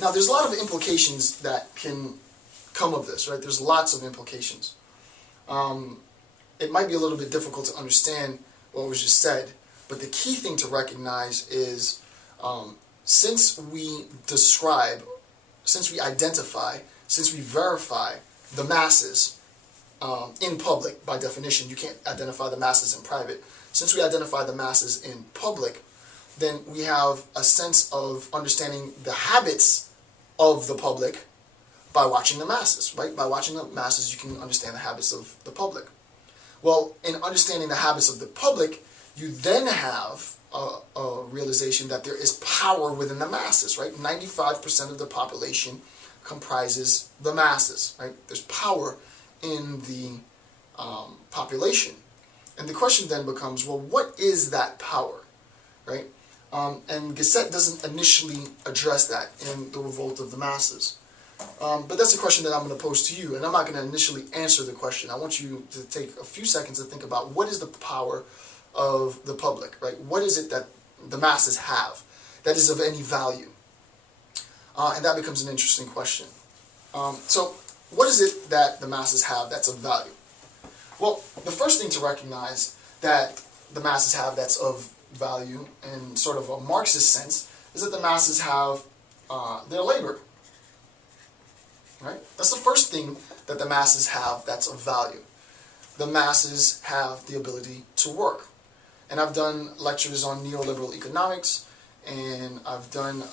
Now, there's a lot of implications that can come of this, right? There's lots of implications. It might be a little bit difficult to understand what was just said, but the key thing to recognize is since we identify, since we verify the masses in public, by definition, you can't identify the masses in private. Since we identify the masses in public, then we have a sense of understanding the habits of the public by watching the masses, right? By watching the masses, you can understand the habits of the public. Well, in understanding the habits of the public, you then have a realization that there is power within the masses, right? 95% of the population comprises the masses, right? There's power in the population. And the question then becomes, well, what is that power, right? And Gasset doesn't initially address that in The Revolt of the Masses. But that's a question that I'm going to pose to you, and I'm not going to initially answer the question. I want you to take a few seconds to think about what is the power of the public, right? What is it that the masses have that is of any value? And that becomes an interesting question. So what is it that the masses have that's of value? Well, the first thing to recognize that the masses have that's of value in sort of a Marxist sense is that the masses have their labor. Right? That's the first thing that the masses have that's of value. The masses have the ability to work. And I've done lectures on neoliberal economics, and I've done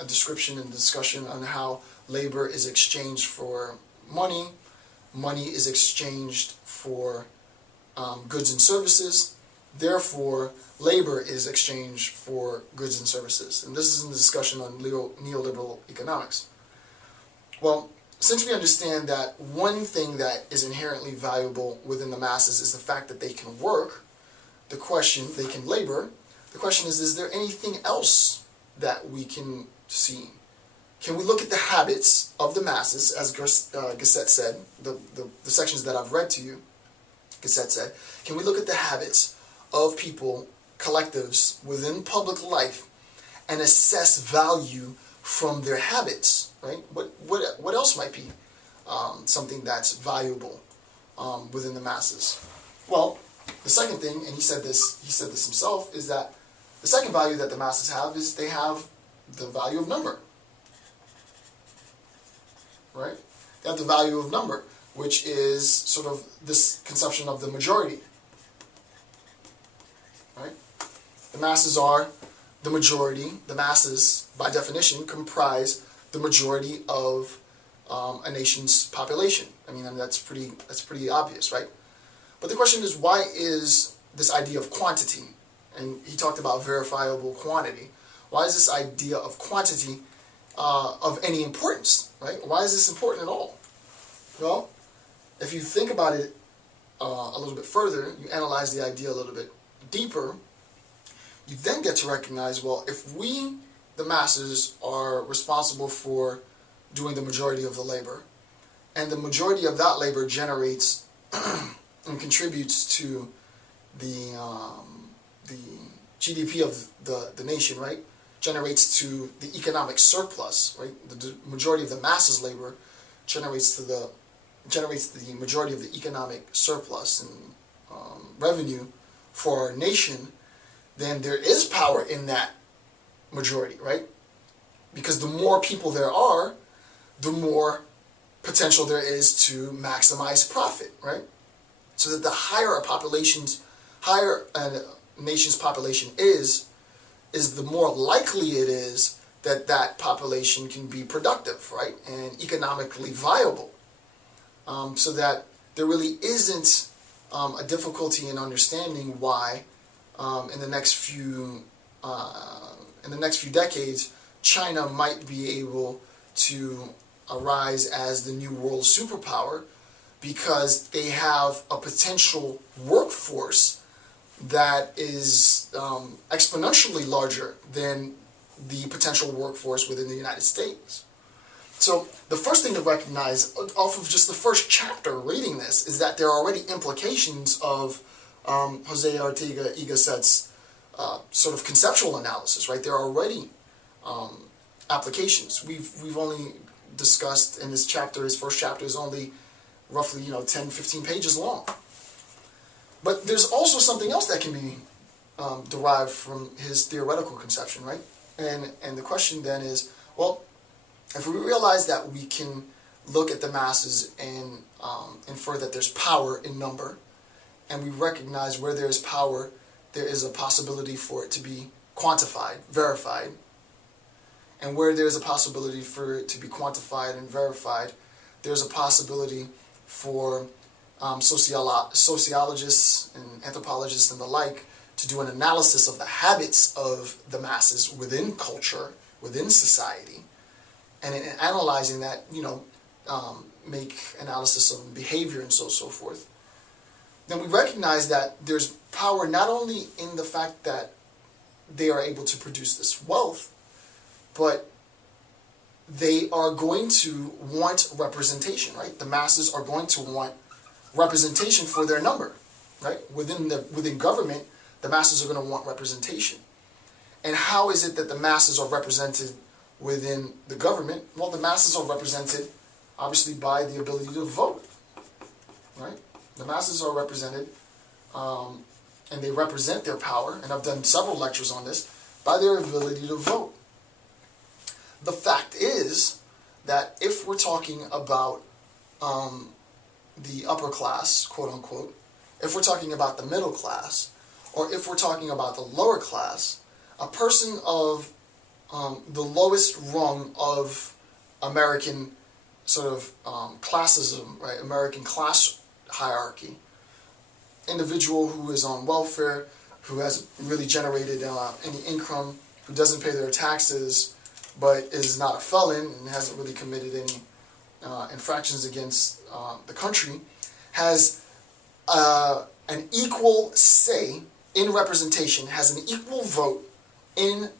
a description and discussion on how labor is exchanged for money, money is exchanged for goods and services, therefore labor is exchanged for goods and services. And this is in the discussion on neoliberal economics. Well, since we understand that one thing that is inherently valuable within the masses is the fact that they can work, the question, they can labor, the question is there anything else that we can see? Can we look at the habits of the masses, as Gasset said, the sections that I've read to you, Gasset said, can we look at the habits of people, collectives, within public life, and assess value from their habits, right? What else might be something that's valuable within the masses? Well, the second thing, and he said this himself, is that the second value that the masses have is they have the value of number, right? They have the value of number, which is sort of this conception of the majority, right? The masses are the majority. The masses, by definition, comprise the majority of a nation's population. I mean, that's pretty obvious, right? But the question is, why is this idea of quantity, and he talked about verifiable quantity, why is this idea of quantity of any importance, right? Why is this important at all? Well, if you think about it a little bit further, you analyze the idea a little bit deeper, you then get to recognize, well, if we, the masses, are responsible for doing the majority of the labor, and the majority of that labor generates and contributes to the GDP of the nation, right? Generates to the economic surplus, right? The majority of the masses' labor generates the majority of the economic surplus and revenue for our nation. Then there is power in that majority, right? Because the more people there are, the more potential there is to maximize profit, right? So that the higher a nation's population is the more likely it is that that population can be productive, right? And economically viable. So that there really isn't a difficulty in understanding why in the next few decades, China might be able to arise as the new world superpower because they have a potential workforce that is exponentially larger than the potential workforce within the United States. So the first thing to recognize off of just the first chapter reading this is that there are already implications of Ortega y Gasset's sort of conceptual analysis, right? There are already applications. We've only discussed in this chapter, his first chapter is only roughly 10, 15 pages long. But there's also something else that can be derived from his theoretical conception, right? And the question then is, well, if we realize that we can look at the masses and infer that there's power in number, and we recognize where there is power, there is a possibility for it to be quantified, verified, and where there's a possibility for it to be quantified and verified, there's a possibility for sociologists and anthropologists and the like to do an analysis of the habits of the masses within culture, within society, and in analyzing that, make analysis of behavior and so forth. Then we recognize that there's power not only in the fact that they are able to produce this wealth, but they are going to want representation, right? The masses are going to want representation for their number, right? Within government, the masses are going to want representation. And how is it that the masses are represented within the government? Well, the masses are represented, obviously, by the ability to vote, right? The masses are represented, and they represent their power, and I've done several lectures on this, by their ability to vote. The fact is that if we're talking about the upper class, quote unquote, if we're talking about the middle class, or if we're talking about the lower class, a person of the lowest rung of American sort of classism, right? American class hierarchy, individual who is on welfare, who hasn't really generated any income, who doesn't pay their taxes, but is not a felon and hasn't really committed any infractions against the country, has an equal say in representation, has an equal vote in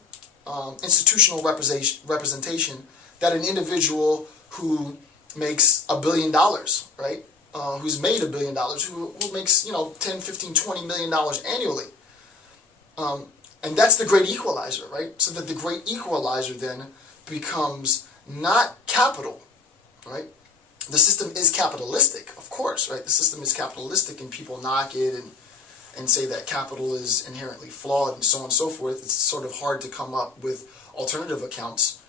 institutional representation that an individual who makes $1 billion, right? Who's made $1 billion, who makes, 10, 15, $20 million annually. And that's the great equalizer, right? So that the great equalizer then becomes not capital, right? The system is capitalistic, of course, right? The system is capitalistic, and people knock it and say that capital is inherently flawed and so on and so forth. It's sort of hard to come up with alternative accounts.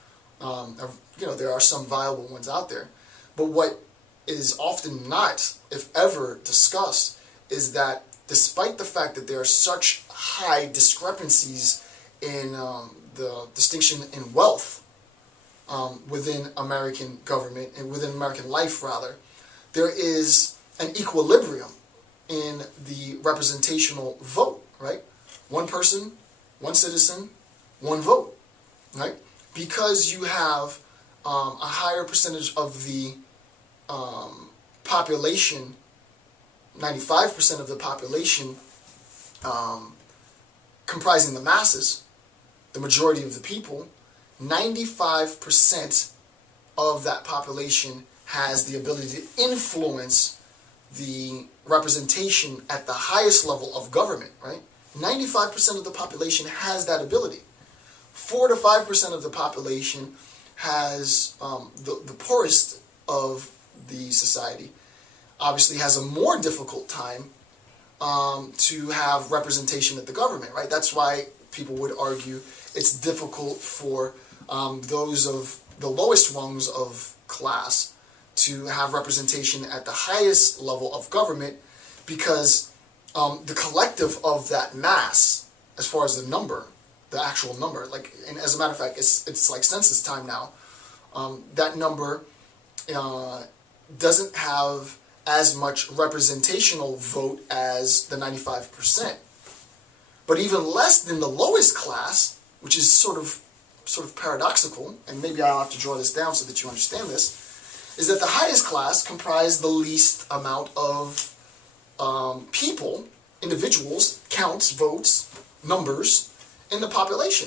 There are some viable ones out there. But what is often not, if ever, discussed is that despite the fact that there are such high discrepancies in the distinction in wealth within American government and within American life, rather, there is an equilibrium in the representational vote, right? One person, one citizen, one vote, right? Because you have a higher percentage of the population, 95% of the population comprising the masses, the majority of the people, 95% of that population has the ability to influence the representation at the highest level of government, right? 95% of the population has that ability. 4 to 5% of the population has, the poorest of the society, obviously has a more difficult time to have representation at the government, right? That's why people would argue it's difficult for those of the lowest rungs of class to have representation at the highest level of government, because the collective of that mass, as far as the number, the actual number, like, and as a matter of fact, it's like census time now, that number doesn't have as much representational vote as the 95%. But even less than the lowest class, which is sort of paradoxical, and maybe I'll have to draw this down so that you understand this, is that the highest class comprise the least amount of people, individuals, counts, votes, numbers in the population.